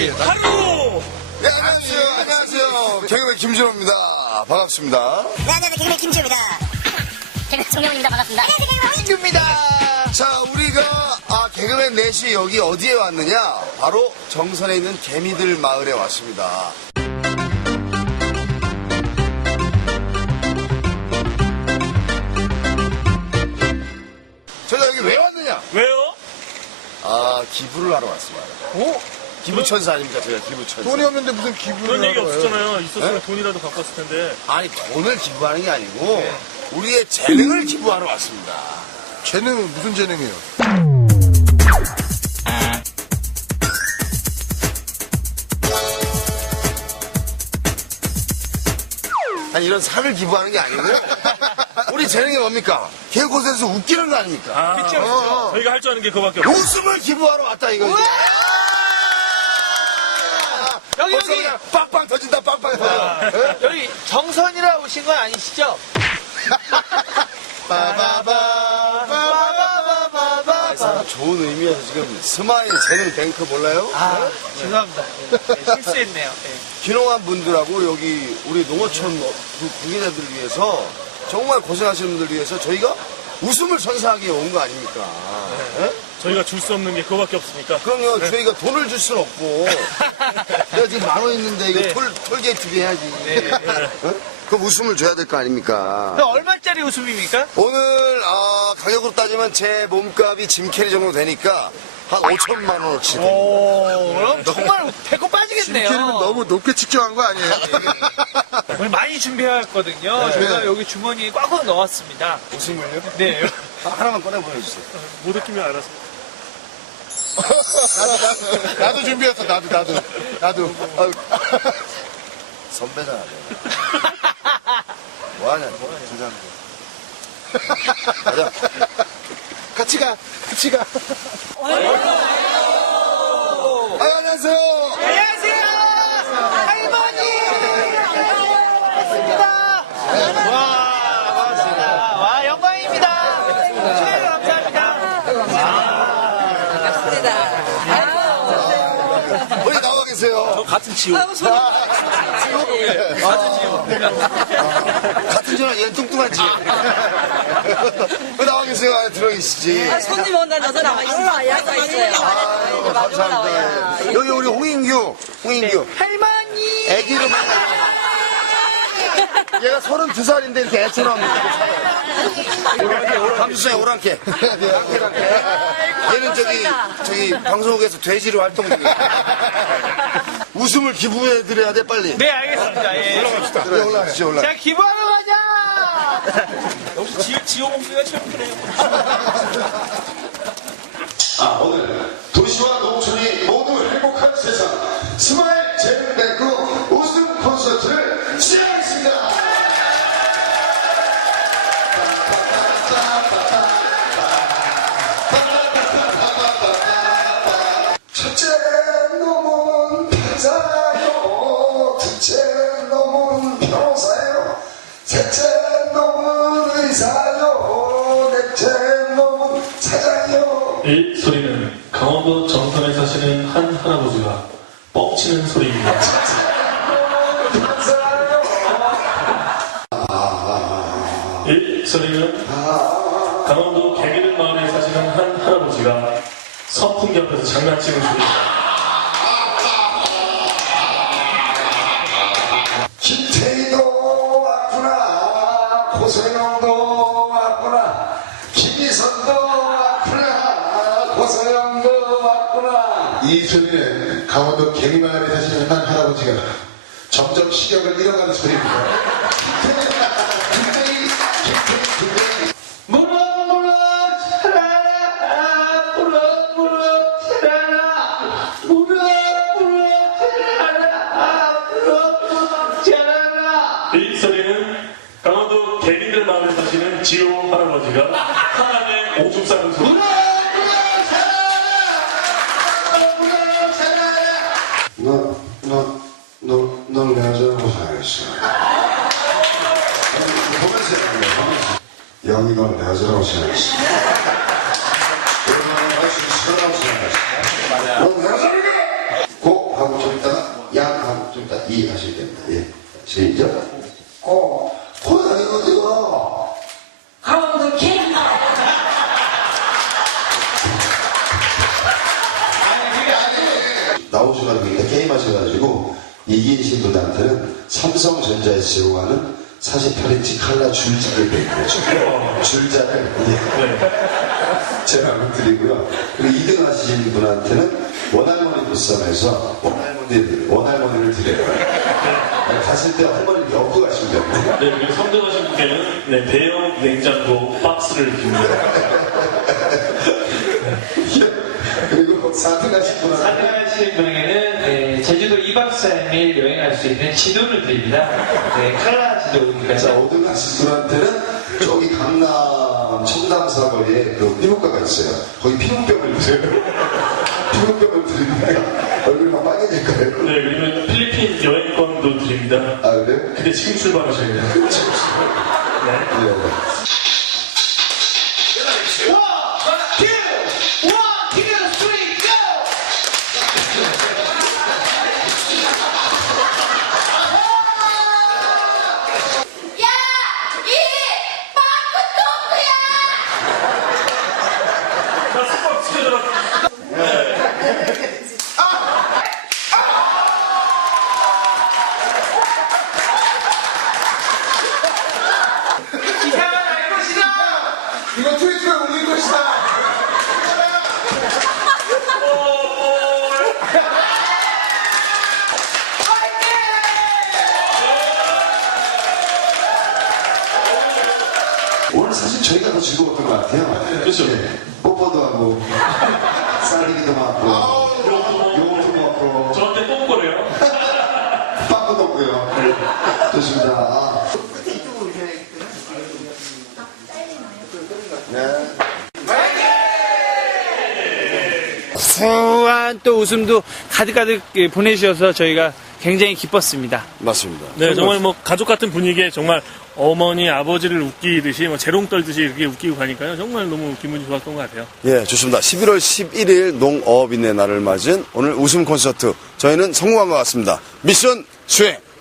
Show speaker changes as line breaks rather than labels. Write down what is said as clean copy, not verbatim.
씨, 하루!
네, 안녕하세요. 개그맨 김준호입니다. 반갑습니다.
네, 안녕하세요. 개그맨 김지우입니다. 개그맨 정명훈입니다. 반갑습니다. 안녕하세요. 개그맨
김규입니다.
자, 우리가 개그맨 넷이 여기 어디에 왔느냐? 바로 정선에 있는 개미들 마을에 왔습니다. 저희가 여기 왜 왔느냐?
왜요?
기부를 하러 왔습니다.
어?
기부천사 아닙니까? 저희가 기부천사.
돈이 없는데 무슨 기부를
그런 얘기
하러 와요?
없었잖아요. 있었으면
네?
돈이라도 갖고 왔을 텐데.
아니, 돈을 기부하는 게 아니고 우리의 재능을 기부하러 왔습니다.
재능은 무슨 재능이에요?
아니, 이런 살을 기부하는 게 아니고 우리 재능이 뭡니까? 개곳에서 웃기는 거 아닙니까?
그쵸? 저희가 할 줄 아는 게 그거밖에 없어요.
웃음을 기부하러 왔다 이거지.
여기
벌써 그냥 빵빵 터진다, 빵빵 터져.
여기 정선이라 오신 건 아니시죠?
좋은 의미에서 지금 스마일 재능 뱅크 몰라요?
죄송합니다. 네, 실수했네요. 네.
귀농한 분들하고 여기 우리 농어촌 그 관계자들 위해서 정말 고생하시는 분들 위해서 저희가 웃음을 선사하기 위해 온 거 아닙니까? 예?
저희가 줄 수 없는 게 그거밖에 없으니까.
그럼요, 저희가 돈을 줄 수는 없고. 내가 지금 10,000원 있는데 이거
네.
톨게이트비 해야지. 어? 그럼 웃음을 줘야 될 거 아닙니까?
그 얼마짜리 웃음입니까?
오늘, 가격으로 따지면 제 몸값이 짐 캐리 정도 되니까 한 5천만 원어치.
오, 그럼 정말 배꼽 빠지겠네요.
김캐리는 너무 높게 측정한 거 아니에요?
오늘 많이 준비해왔거든요. 저희가 여기 주머니에 꽉꽉 넣었습니다.
웃음을요?
네.
하나만 꺼내 보여주세요.
못 웃기면 알아서.
나도 준비했어, 나도.
선배잖아, 내가. 뭐하냐, 죄송합니다. 가자.
같이 가.
안녕하세요.
안녕하세요! 할머니! 반갑습니다. 와, 반갑습니다. 와, 영광입니다. 축하해 감사합니다.
어디 나와 계세요?
같은 지옥.
같은 전화 얘는 뚱뚱하지. 왜 나와 계세요? 안에 들어 계시지.
손님 온다면서 나와 있어요.
아유, 감사합니다. 여기 우리 홍인규.
할머니!
애기를 얘가 32살인데 이렇게 애처럼 감수성에 오랑캐. 얘는 저기 방송국에서 돼지로 활동 중이야. 웃음을 기부해드려야 돼, 빨리.
네, 알겠습니다. 예.
그래, 올라가시죠.
자, 기부하러 가자!
역시 지옥 목소리가 최고 그래요.
오늘 도시와 농촌이 모두 행복한 세상 스마일 재능뱅크 웃음 콘서트를 시작하겠습니다. 첫째 놈은 판사요, 둘째 놈은 변호사요, 셋째 놈은 의사요, 넷째 놈은 사장이요.
이 소리는 강원도 정선에 사시는 한 할아버지가 뻥치는 소리입니다. 이 소리는 강원도 개미들 마을에 사시는 한 할아버지가 선풍기 앞에서 장난치는 소리입니다.
김태희도 왔구나, 고소영도 왔구나, 김희선도 왔구나, 고소영도 왔구나.
이 소리는 강원도 개미마을에 사시는 한 할아버지가 점점 시력을 잃어가는 소리입니다.
무럭무럭 자라라, 무럭무럭 자라라, 무럭무럭 자라라, 무럭무럭 자라라.
이 소리는 강원도 개미들 마을에 사시는 지호 할아버지가 하남에 오줌 싸는 소리.
넌 내가 저러고 살아있어. 보면서 해야 돼, 보면서. 영희 넌 내가 저러고 살아있어. 너는 할수 있어. 넌 내가 저러고 고! 하고
됩니다. 예. 시작. 고양이 어디가?
강원도 개미.
나오셔가지고 일단 게임하셔가지고 이기신 분한테는 삼성전자에서 제공하는 48인치 칼라 줄자를 드리고요. 줄자를 제가 안 드리고요. 그리고 2등 하시는 분한테는 원할머니 보쌈에서 원할머니를 드려요. 가실 때 할머니를 엮고 가시면 됩니다.
네, 그리고 3등 하신 분께는 네, 대형 냉장고 박스를 드립니다.
그리고 4등 하신 분한테
사랑하시는 분에게는 네, 제주도 2박 3일 여행할 수 있는 지도를 드립니다. 네, 칼라 지도니까.
자, 5등 하신 분한테는 저기 강남 청담사거리에 그 피부과가 있어요. 거기 피부병을 드려요. 피부병을 드립니다. 얼굴만 빨개질 거예요.
네, 그리고 필리핀 여행권도 드립니다.
아, 그래요?
근데 지금 출발하셔야 돼요.
네.
야! 이 빵꾸 똥꾸야!
나 스포츠 시켜줘라.
이상한 알 것이다!
이거 트위터에 올릴 것이다. 오늘 사실 저희가 더 즐거웠던 것 같아요.
그렇죠.
뽀뽀도 하고, 쌀리기도 하고, 요것도 먹고,
저한테 똥꼬래요.
빵도 먹고요. 좋습니다. 네.
구수한 또 웃음도 가득가득 보내주셔서 저희가 굉장히 기뻤습니다.
맞습니다.
네, 정말 뭐 가족 같은 분위기에 정말 어머니, 아버지를 웃기듯이 뭐 재롱 떨듯이 이렇게 웃기고 가니까요. 정말 너무 기분이 좋았던 것 같아요.
예, 좋습니다. 11월 11일 농어업인의 날을 맞은 오늘 웃음 콘서트. 저희는 성공한 것 같습니다. 미션 수행!